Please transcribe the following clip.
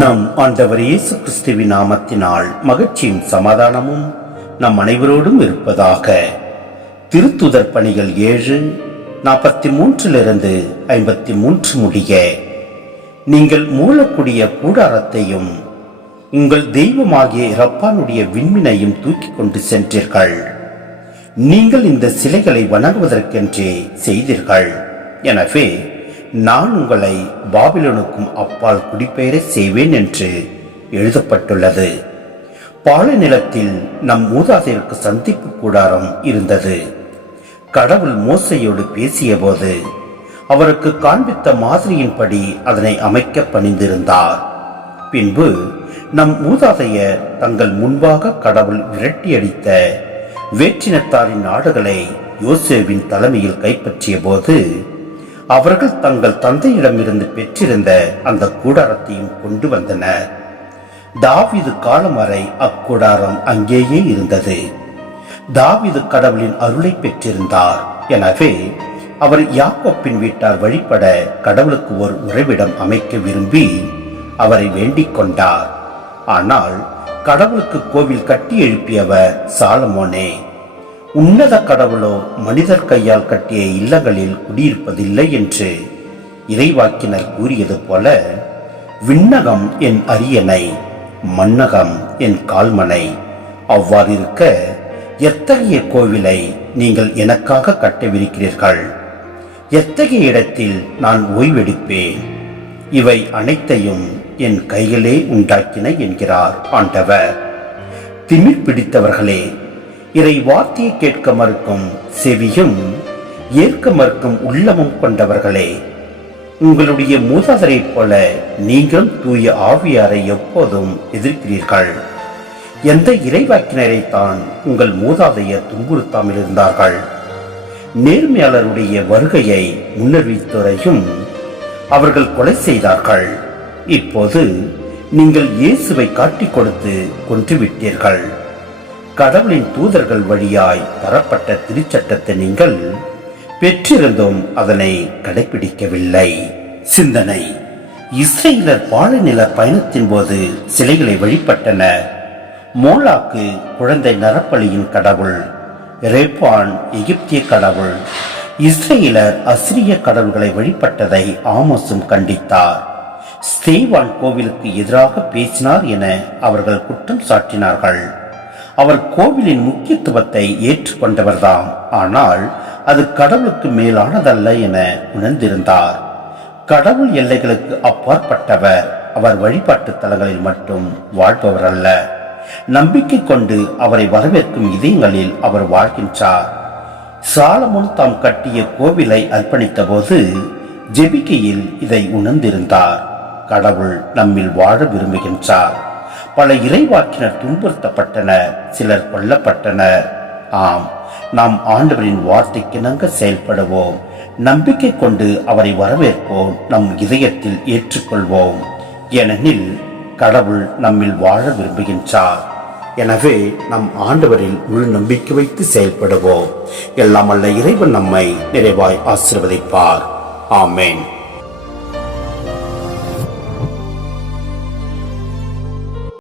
நம் ஆண்டவர் இயேசு கிறிஸ்துவின் நாமத்தினால் மகிழ்ச்சியும் சமாதானமும் நம் அனைவரோடும் இருப்பதாக. திருத்துதர் பணிகள் 7:43-53 முடிய. நீங்கள் மூலக்கூடிய கூடாரத்தையும் உங்கள் தெய்வமாகிய இரப்பானுடைய விண்மீனையும் தூக்கி கொண்டு சென்றீர்கள். நீங்கள் இந்த சிலைகளை வணங்குவதற்கென்றே செய்தீர்கள். எனவே நான் உங்களை பாபிலோனுக்கும் அப்பால் குடிபெயர செய்வேன் என்று எழுதப்பட்டுள்ளது. பாலை நிலத்தில் நம் மூதாதையருக்கு சந்திப்பு கூடாரம் இருந்தது. கடவுள் மோசையோடு பேசிய போது அவருக்கு காண்பித்த மாதிரியின்படி அதனை அமைக்க பணிந்திருந்தார். பின்பு நம் மூதாதையர் தங்கள் முன்பாக கடவுள் விரட்டியடித்த வேற்றினத்தாரின் நாடுகளை யோசேவின் தலைமையில் கைப்பற்றிய போது அவர்கள் தங்கள் தந்தையிடமிருந்து பெற்றிருந்த அந்த கூடாரத்தையும் கொண்டு வந்தனர். தாவீது காலம் வரை அக்கூடாரம் அங்கேயே இருந்தது. தாவீது கடவுளின் அருளை பெற்றிருந்தார். எனவே அவர் யாக்கோப்பின் வீட்டார் வழிபட கடவுளுக்கு ஒரு உறைவிடம் அமைக்க விரும்பி அவரை வேண்டிக் கொண்டார். ஆனால் கடவுளுக்கு கோவில் கட்டி எழுப்பியவர் சாலமோனே. உன்னத கடவுளோ மனிதர் கையால் கட்டிய இல்லங்களில் குடியிருப்பதில்லை என்று இறைவாக்கினர் கூறியது போல, விண்ணகம் என் அரியணை, மண்ணகம் என் கால்மனை. அவ்வாறிருக்க எத்தகைய கோவிலை நீங்கள் எனக்காக கட்டவிருக்கிறீர்கள்? எத்தகைய இடத்தில் நான் ஓய்வெடுப்பேன்? இவை அனைத்தையும் என் கைகளே உண்டாக்கின என்கிறார் ஆண்டவர். திமிர் பிடித்தவர்களே, இறை வார்த்தையை கேட்க மறுக்கும் செவியும் ஏற்க மறுக்கும் உள்ளமும் கொண்டவர்களே, உங்களுடைய மூதாதையரைப் போல நீங்களும் தூய ஆவியாரை எப்போதும் எதிர்க்கிறீர்கள். எந்த இறைவாக்கினரை தான் உங்கள் மூதாதையர் துன்புறுத்தாமல் இருந்தார்கள்? நேர்மையாளருடைய வருகையை முன்னறிவித்துரையும் அவர்கள் கொலை செய்தார்கள். இப்போது நீங்கள் இயேசுவை காட்டிக் கொடுத்து கொன்றுவிட்டீர்கள். கடவுளின் தூதர்கள் வழியாய் தரப்பட்ட திருச்சட்டத்தை நீங்கள் பெற்றிருந்தும் அதனை கடைபிடிக்கவில்லை. சிந்தனை: இஸ்ரேலர் பாலைநில பயணத்தின் போது சிலைகளை வழிபட்டனர். மோலாக்கு குழந்தை நரப்பலியின் கடவுள், ரேப்பான் எகிப்திய கடவுள். இஸ்ரேலர் அசிரிய கடவுள்களை வழிபட்டதை ஆமோசும் கண்டித்தார். ஸ்தேவான் கோவிலுக்கு எதிராக பேசினார் என அவர்கள் குற்றம் சாட்டினார்கள். அவர் கோவிலின் முக்கியத்துவத்தை ஏற்றுக்கொண்டவர்தான், ஆனால் அது கடவுளுக்கு மேலானதல்ல என உணர்ந்திருந்தார். கடவுள் எல்லைகளுக்கு அப்பாற்பட்டவர். அவர் வழிபாட்டு தலங்களில் மட்டும் வாழ்பவர் அல்ல. நம்பிக்கை கொண்டு அவரை வரவேற்கும் இதயங்களில் அவர் வாழ்கின்றார். சாலமோன் தாம் கட்டிய கோவிலை அர்ப்பணித்த போது ஜெபிக்கையில் இதை உணர்ந்திருந்தார். கடவுள் நம்மில் வாழ விரும்புகின்றார். பல இறைவாக்கினர் துன்புறுத்தப்பட்டனர், சிலர் கொல்லப்பட்டனர். ஆம், நாம் ஆண்டவரின் வார்த்தைக்கிணங்க செயல்படுவோம். நம்பிக்கை கொண்டு அவரை வரவேற்போம். நம் இதயத்தில் ஏற்றுக்கொள்வோம். ஏனெனில் கடவுள் நம்மில் வாழ விரும்புகின்றார். எனவே நம் ஆண்டவரில் முழு நம்பிக்கை வைத்து செயல்படுவோம். எல்லாம் அல்ல இறைவன் நம்மை நிறைவாய் ஆசீர்வதிப்பார். ஆமேன்.